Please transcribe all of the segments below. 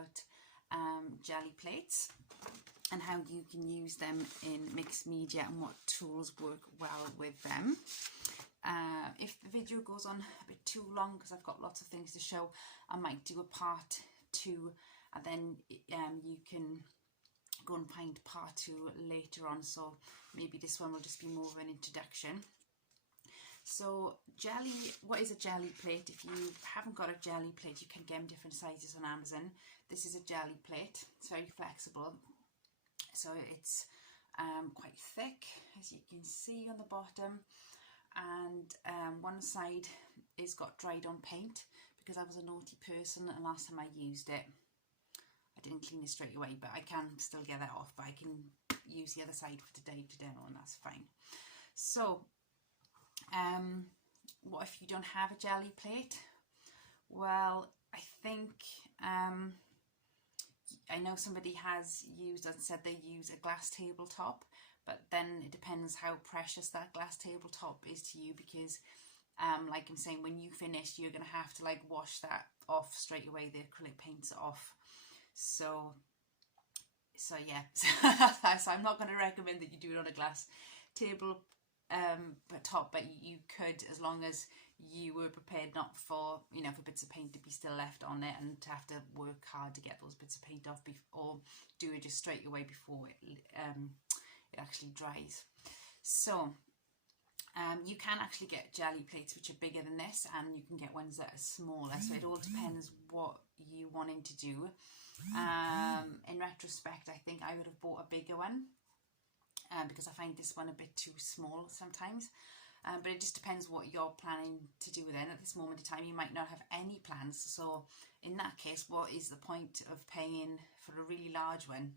about jelly plates and how you can use them in mixed media and what tools work well with them. If the video goes on a bit too long because I've got lots of things to show, I might do a part 2, and then you can go and find part 2 later on, so maybe this one will just be more of an introduction. So what is a jelly plate? If you haven't got a jelly plate, you can get them different sizes on Amazon. This is a jelly plate. It's very flexible, so it's quite thick, as you can see on the bottom, and one side is got dried on paint because I was a naughty person and last time I used it I didn't clean it straight away, but I can still get that off, but I can use the other side for today to demo, and that's fine. So what if you don't have a jelly plate? Well, I think I know somebody has used and said they use a glass tabletop, but then it depends how precious that glass tabletop is to you, because like I'm saying, when you finish you're going to have to like wash that off straight away, the acrylic paint's off. So yeah, so I'm not going to recommend that you do it on a glass table top, but you could, as long as you were prepared not for, you know, for bits of paint to be still left on it and to have to work hard to get those bits of paint off, or do it just straight away before it actually dries. So you can actually get jelly plates which are bigger than this, and you can get ones that are smaller, so it all depends what you wanting to do. In retrospect, I think I would have bought a bigger one because I find this one a bit too small sometimes, but it just depends what you're planning to do then. At this moment in time you might not have any plans, so in that case, what is the point of paying for a really large one?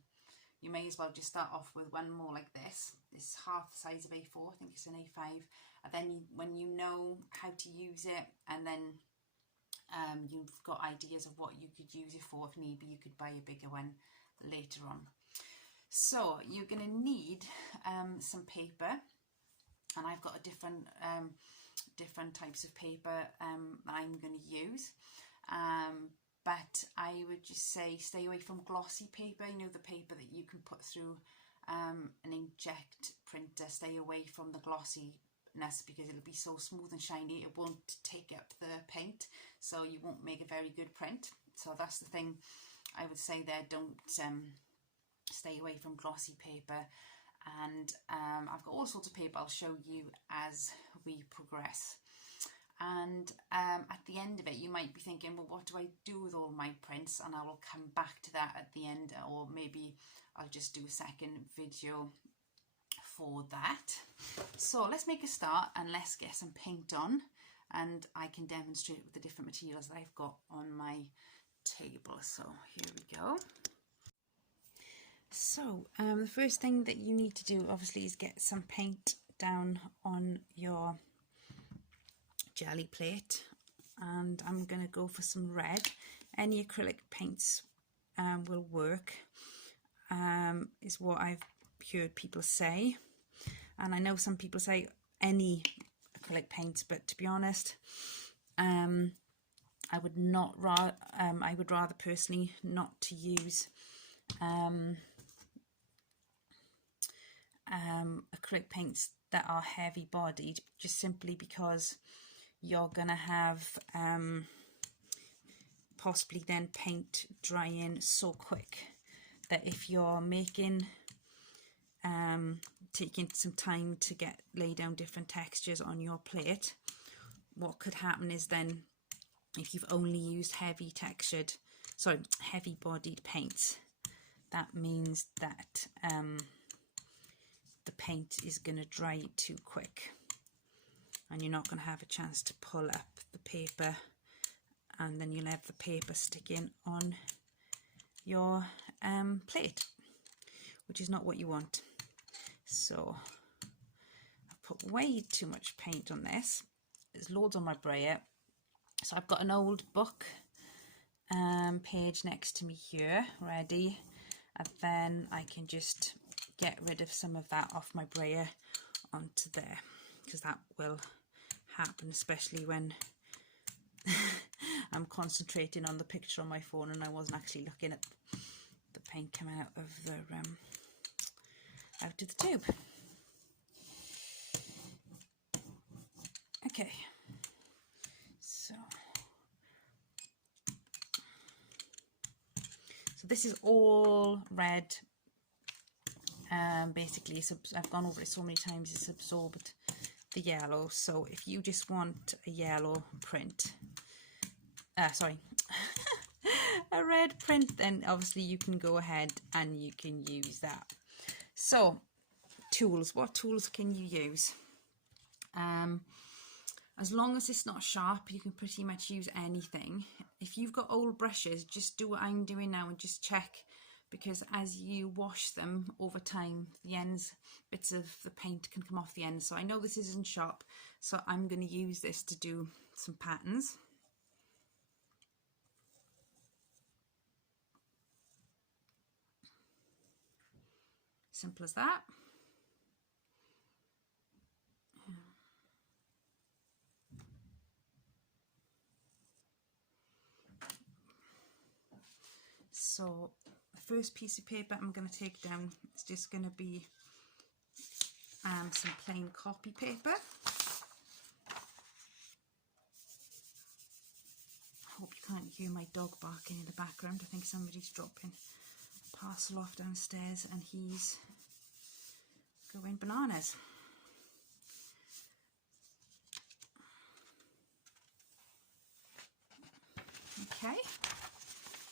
You may as well just start off with one more like this. It's half the size of A4, I think it's an A5, and then when you know how to use it, and then you've got ideas of what you could use it for, if need be, you could buy a bigger one later on. So you're going to need some paper, and I've got a different types of paper that I'm going to use, but I would just say stay away from glossy paper, you know, the paper that you can put through an inkjet printer. Stay away from the glossiness because it'll be so smooth and shiny, it won't take up the paint, so you won't make a very good print. So that's the thing I would say there, don't stay away from glossy paper. And I've got all sorts of paper I'll show you as we progress. And at the end of it you might be thinking, well, what do I do with all my prints? And I will come back to that at the end, or maybe I'll just do a second video for that. So let's make a start and let's get some paint on, and I can demonstrate with the different materials that I've got on my table. So here we go. So the first thing that you need to do obviously is get some paint down on your jelly plate, and I'm going to go for some red. Any acrylic paints will work, is what I've heard people say, and I know some people say any acrylic paints, but to be honest, I would rather personally not to use acrylic paints that are heavy bodied, just simply because you're gonna have possibly then paint drying so quick that if you're making taking some time to lay down different textures on your plate, what could happen is then, if you've only used heavy bodied paints, that means that the paint is going to dry too quick, and you're not going to have a chance to pull up the paper, and then you'll have the paper sticking on your plate, which is not what you want. So I've put way too much paint on this. There's loads on my brayer. So I've got an old book page next to me here ready, and then I can just get rid of some of that off my brayer onto there, because that will happen, especially when I'm concentrating on the picture on my phone and I wasn't actually looking at the paint coming out of the tube. Okay, so this is all red. Basically, I've gone over it so many times, it's absorbed the yellow. So if you just want a yellow print, sorry, a red print, then obviously you can go ahead and you can use that. So tools, what tools can you use? As long as it's not sharp, you can pretty much use anything. If you've got old brushes, just do what I'm doing now and just check, because as you wash them over time, the ends, bits of the paint can come off the end. So I know this isn't sharp, so I'm going to use this to do some patterns. Simple as that. So the first piece of paper I'm going to take down is just going to be some plain copy paper. I hope you can't hear my dog barking in the background. I think somebody's dropping a parcel off downstairs and he's going bananas. Okay,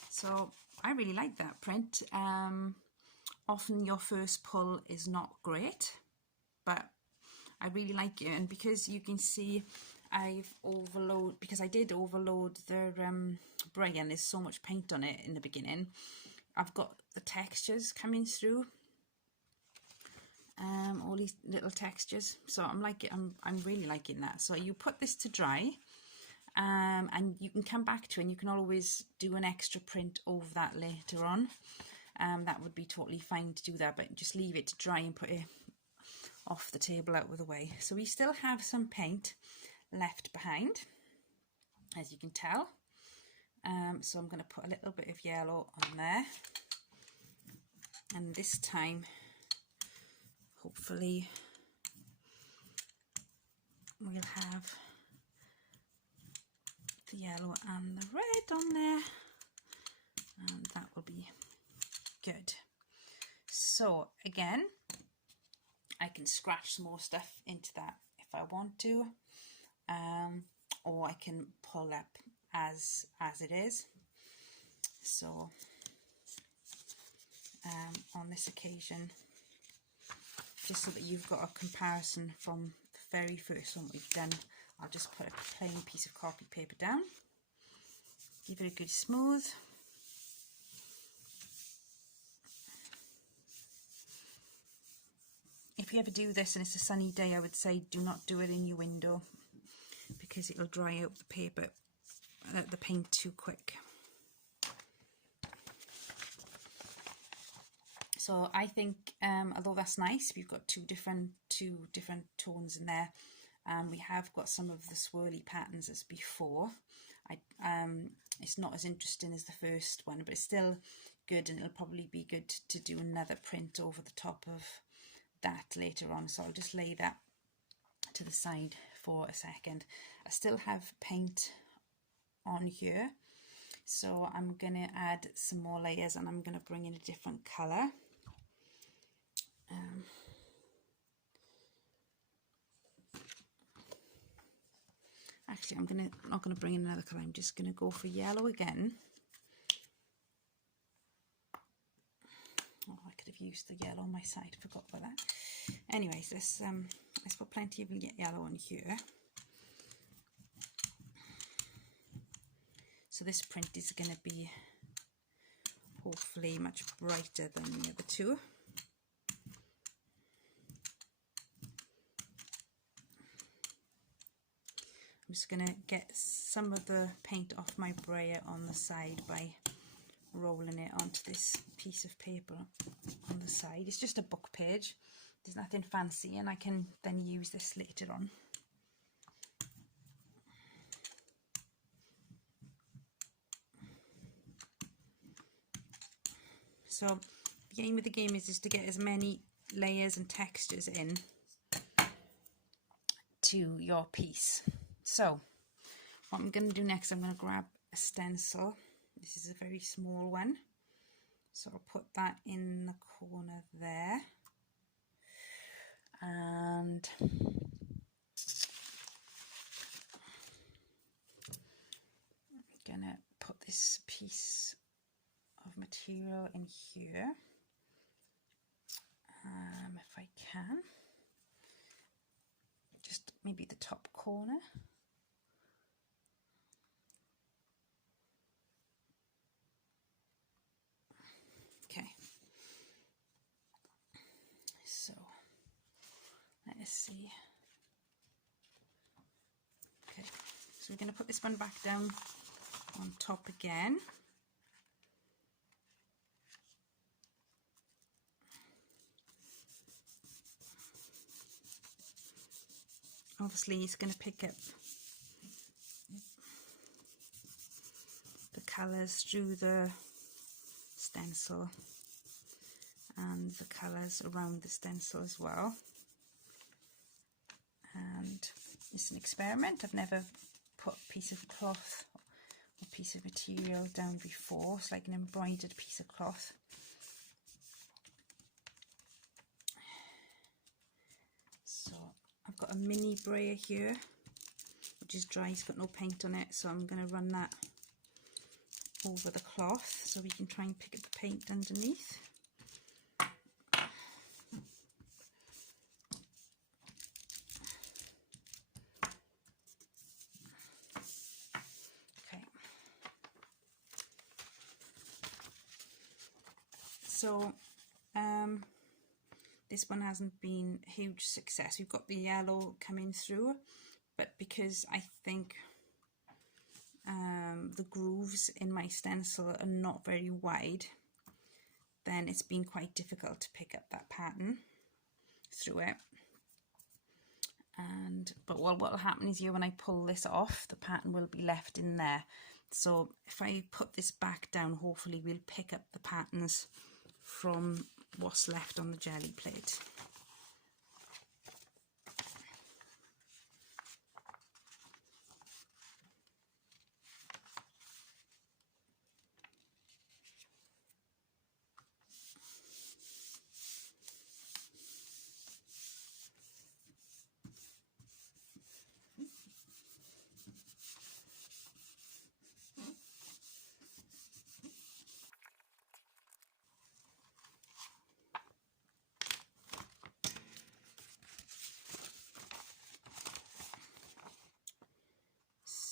so I really like that print. Often your first pull is not great, but I really like it, and because you can see because I did overload the braille and there's so much paint on it in the beginning, I've got the textures coming through, all these little textures. So I'm really liking that. So you put this to dry, and you can come back to it and you can always do an extra print over that later on. That would be totally fine to do that, but just leave it to dry and put it off the table out of the way. So we still have some paint left behind, as you can tell. So I'm going to put a little bit of yellow on there, and this time hopefully we'll have the yellow and the red on there, and that will be good. So again, I can scratch some more stuff into that if I want to, or I can pull up as it is. So on this occasion, just so that you've got a comparison from the very first one we've done, I'll just put a plain piece of copy paper down, give it a good smooth. If you ever do this and it's a sunny day, I would say do not do it in your window, because it'll dry out the paper, the paint too quick. So I think, although that's nice, we've got two different tones in there. We have got some of the swirly patterns as before. It's not as interesting as the first one, but it's still good, and it'll probably be good to do another print over the top of that later on. So I'll just lay that to the side for a second. I still have paint on here, so I'm going to add some more layers, and I'm going to bring in a different colour. Actually, I'm not going to bring in another colour. I'm just going to go for yellow again. Oh, I could have used the yellow on my side. Forgot about that. Anyways, let's put plenty of yellow on here. So this print is going to be hopefully much brighter than the other two. I'm just going to get some of the paint off my brayer on the side by rolling it onto this piece of paper on the side. It's just a book page, there's nothing fancy, and I can then use this later on. So the aim of the game is to get as many layers and textures in to your piece. So what I'm going to do next, I'm going to grab a stencil. This is a very small one, so I'll put that in the corner there, and I'm going to put this piece of material in here, if I can, just maybe the top corner. Okay, so let us see. Okay, so we're going to put this one back down on top again. Obviously it's going to pick up the colours through the stencil and the colours around the stencil as well. And it's an experiment. I've never put a piece of cloth or piece of material down before. It's like an embroidered piece of cloth. So I've got a mini brayer here, which is dry, it's got no paint on it, so I'm going to run that over the cloth so we can try and pick up the paint underneath. Okay, so this one hasn't been a huge success. We've got the yellow coming through, but because I think the grooves in my stencil are not very wide, then it's been quite difficult to pick up that pattern through it. But what will happen is here, when I pull this off, the pattern will be left in there. So if I put this back down, hopefully we'll pick up the patterns from what's left on the jelly plate.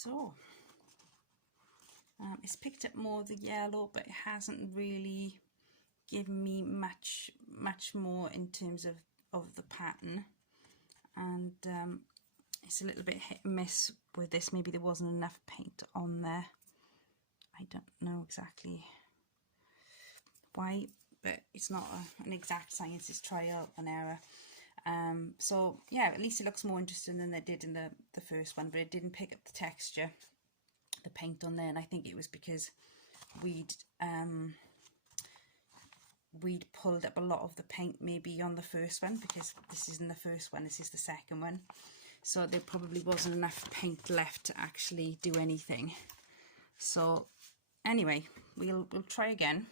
So it's picked up more of the yellow, but it hasn't really given me much more in terms of the pattern. And it's a little bit hit and miss with this. Maybe there wasn't enough paint on there. I don't know exactly why, but it's not an exact science, it's trial and error. So yeah, at least it looks more interesting than it did in the first one, but it didn't pick up the texture, the paint on there, and I think it was because we'd pulled up a lot of the paint maybe on the first one, because this isn't the first one, this is the second one, so there probably wasn't enough paint left to actually do anything. So anyway, we'll try again.